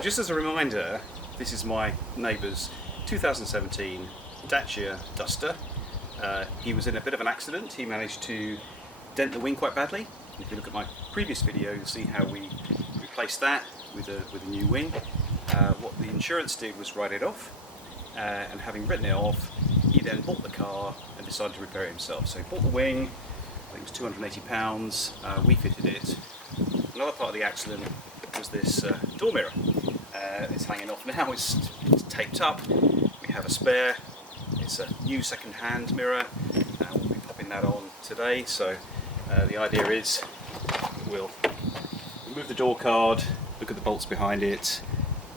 So just as a reminder, this is my neighbour's 2017 Dacia Duster. He was in a bit of an accident. He managed to dent the wing quite badly. If you look at my previous video, you'll see how we replaced that with a new wing. What the insurance did was write it off, and having written it off, he then bought the car and decided to repair it himself. So he bought the wing, I think it was £280, we fitted it. Another part of the accident was this door mirror. It's hanging off now, it's taped up. We have a spare, it's a new second-hand mirror, we'll be popping that on today. So the idea is we'll remove the door card, look at the bolts behind it,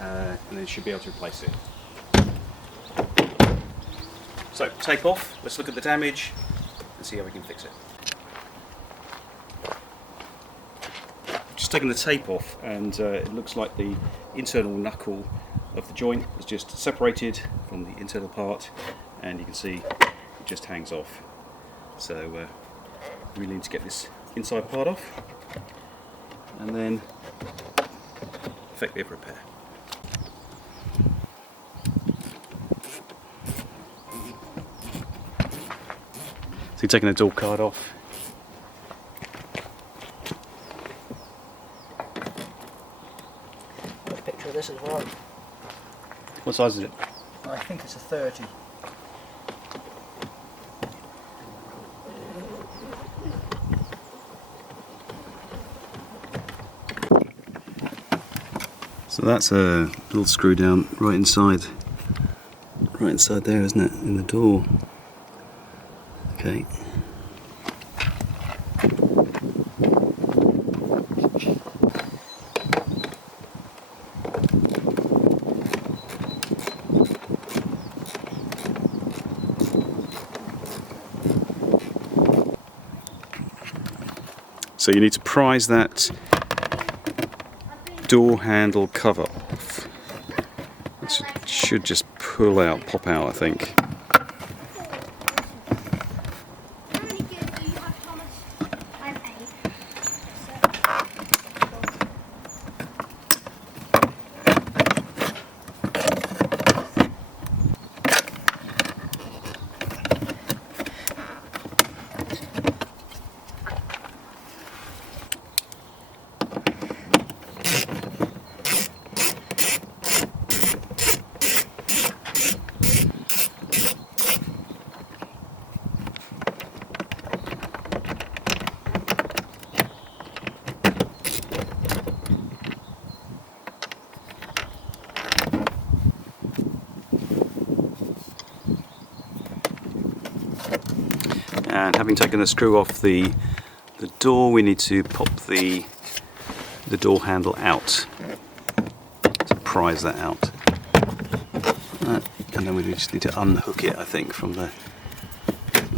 and then should be able to replace it. So tape off, let's look at the damage and see how we can fix it. Just taking the tape off, and it looks like the internal knuckle of the joint is just separated from the internal part, and you can see it just hangs off. So we really need to get this inside part off and then effectively repair. So you're taking the door card off. Got a picture of this as well. What size is it? I think it's a 30. So that's a little screw down right inside there, isn't it, in the door? Okay. So you need to prise that door handle cover off. It should just pop out, I think. And having taken the screw off the door, we need to pop the door handle out to prise that out. And then we just need to unhook it, I think, from the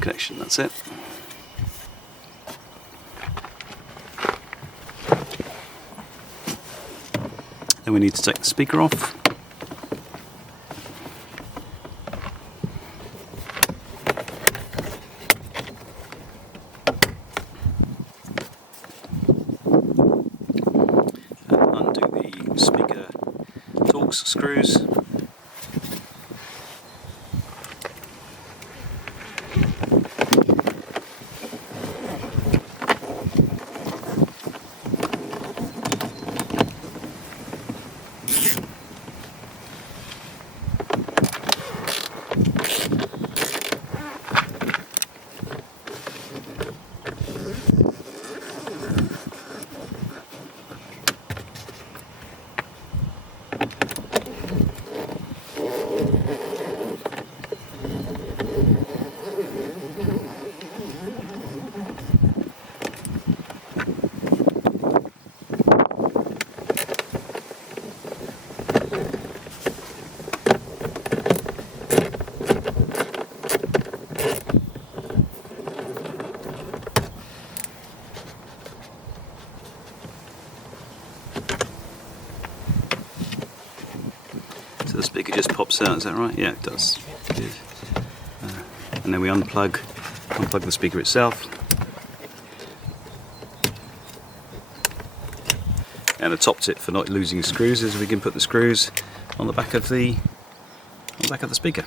connection. That's it. Then we need to take the speaker off. Screws. So the speaker just pops out, is that right? Yeah, it does. Good. And then we unplug the speaker itself. And a top tip for not losing screws is we can put the screws on the back of the speaker.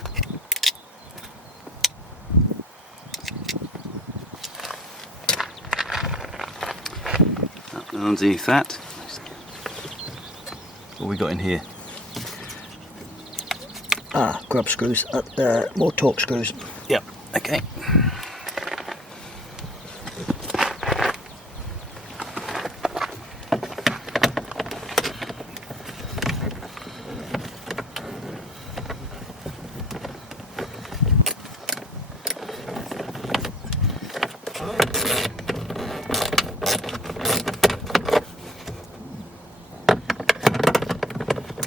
And underneath that, what we got in here? Grub screws, more torque screws. Yep. Okay.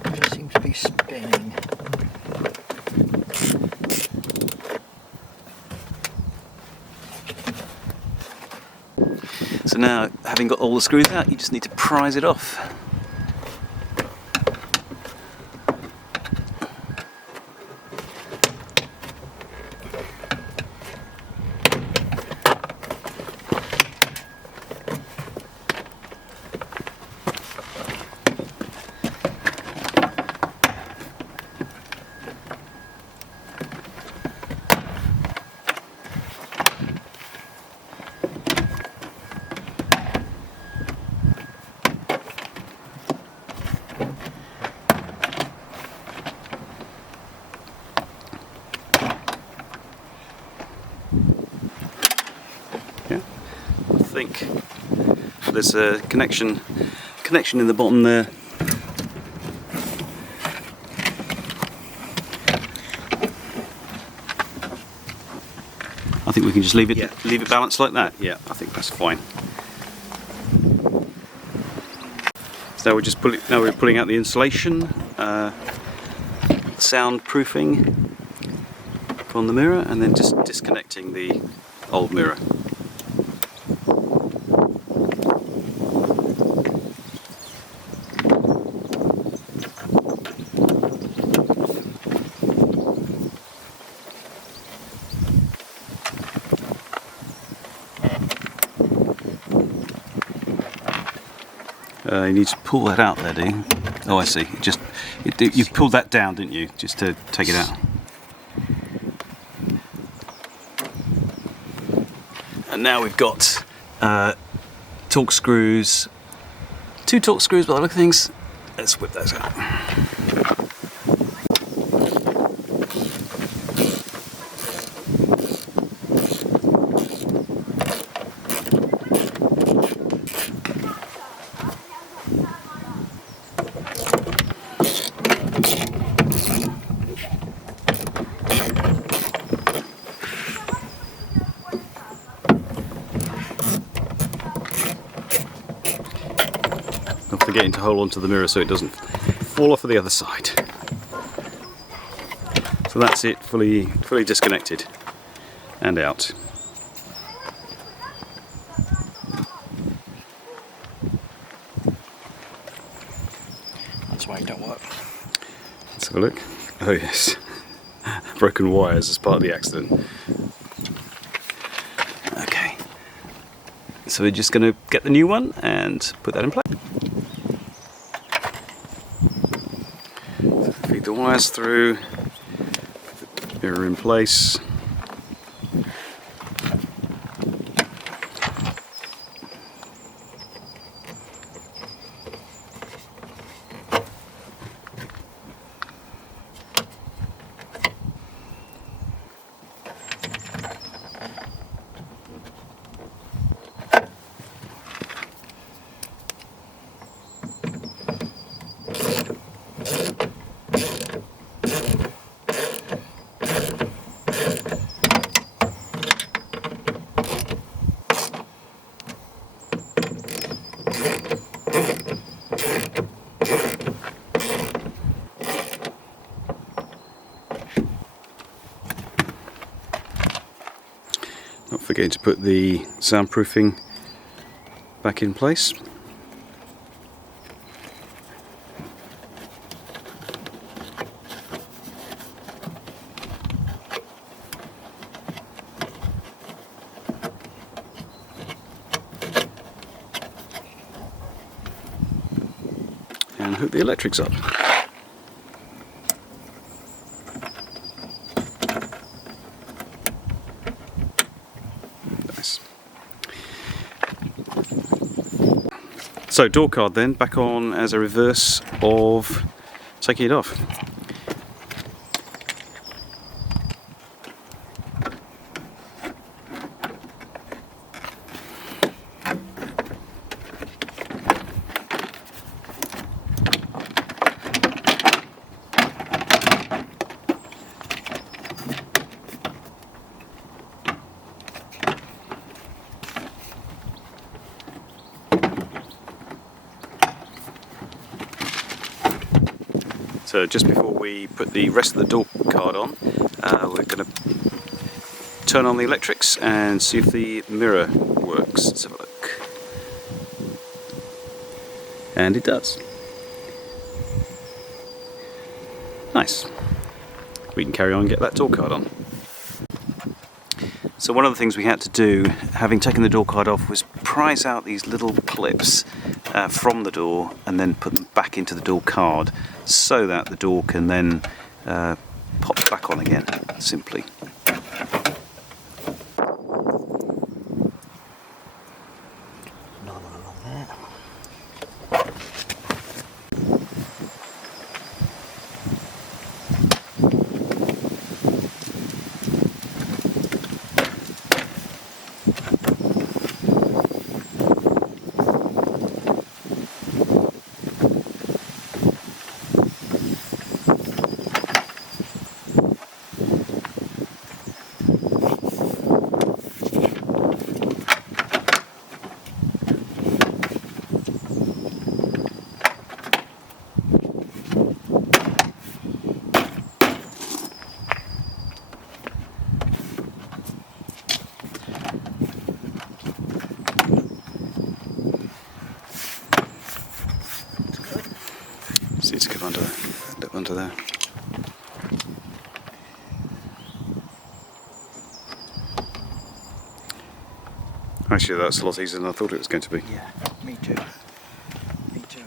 It seems to be spinning. So now, having got all the screws out, you just need to prise it off. Yeah, I think there's a connection in the bottom there. I think we can just leave it balanced like that. Yeah, I think that's fine. So we're pulling out the insulation, soundproofing from the mirror, and then just disconnecting the old mirror. You need to pull that out there, do you? Oh, I see. You pulled that down, didn't you? Just to take it out. And now we've got torque screws, 2 torque screws by the look of things. Let's whip those out. Not forgetting to hold onto the mirror so it doesn't fall off of the other side. So that's it, fully disconnected and out. That's why it don't work. Let's have a look. Oh yes, broken wires as part of the accident. Okay, so we're just going to get the new one and put that in place. Feed the wires through, mirror in place. Not forgetting to put the soundproofing back in place. and hook the electrics up. Nice. So door card then back on as a reverse of taking it off. So just before we put the rest of the door card on, we're going to turn on the electrics and see if the mirror works. Let's have a look. And it does. Nice. We can carry on and get that door card on. So one of the things we had to do, having taken the door card off, was prise out these little clips from the door and then put them back into the door card so that the door can then pop back on again, simply. Another one along there. See to come under there. Actually, that's a lot easier than I thought it was going to be. Yeah, me too. Me too.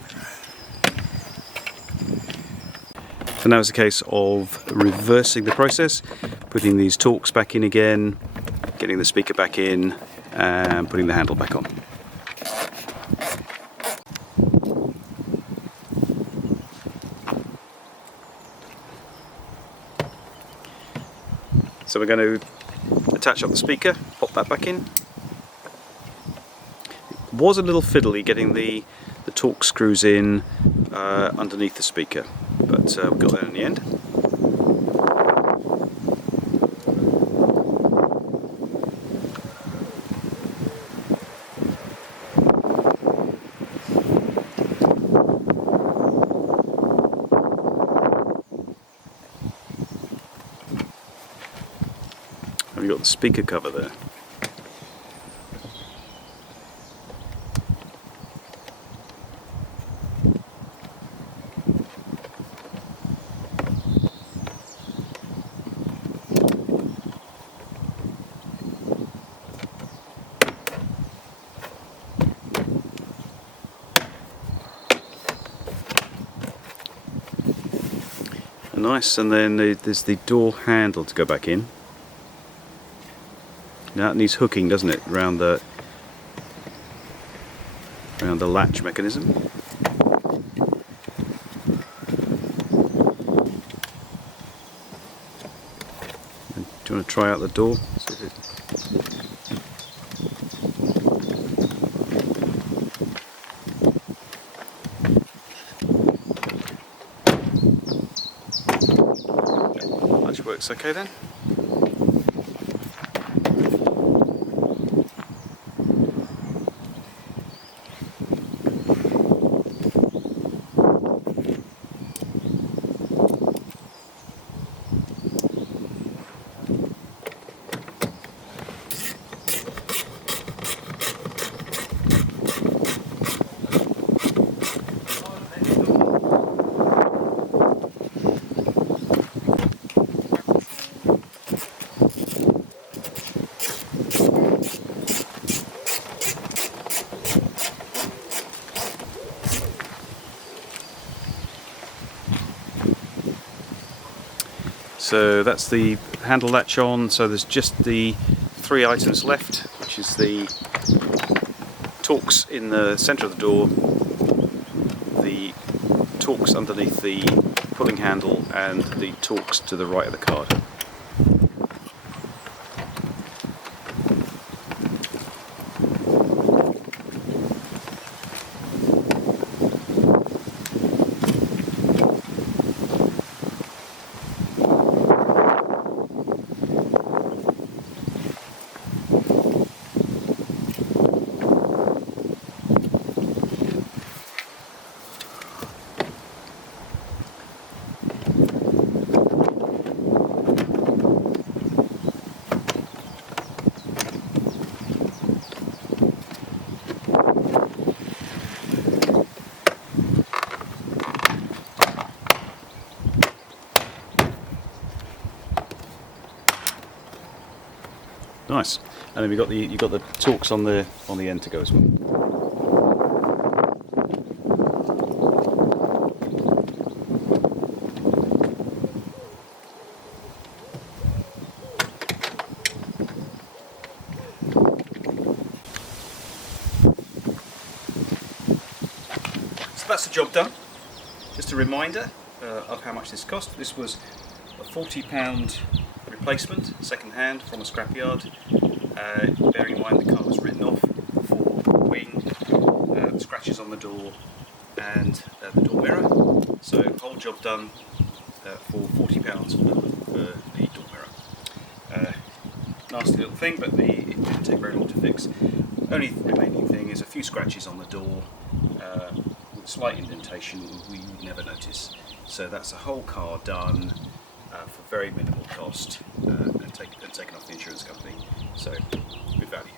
So now it's a case of reversing the process, putting these Torx back in again, getting the speaker back in, and putting the handle back on. So we're going to attach up the speaker, pop that back in. It was a little fiddly getting the Torx screws in underneath the speaker, but we got there in the end. And we've got the speaker cover there. Nice, and then there's the door handle to go back in. Now it needs hooking, doesn't it, around the latch mechanism. And do you want to try out the door? See if it... Latch works okay then. So that's the handle latch on, so there's just the 3 items left, which is the Torx in the centre of the door, the Torx underneath the pulling handle, and the Torx to the right of the card. Nice, and then you've got the Torx on the end to go as well. So that's the job done. Just a reminder of how much this cost. This was a £40 replacement, second hand from a scrapyard. Bearing in mind the car was written off for wing, scratches on the door, and the door mirror. So whole job done for £40 for the door mirror. Nasty little thing, but it didn't take very long to fix. Only remaining thing is a few scratches on the door with slight indentation we would never notice. So that's the whole car done for very minimal cost and taken off the insurance company. So good value.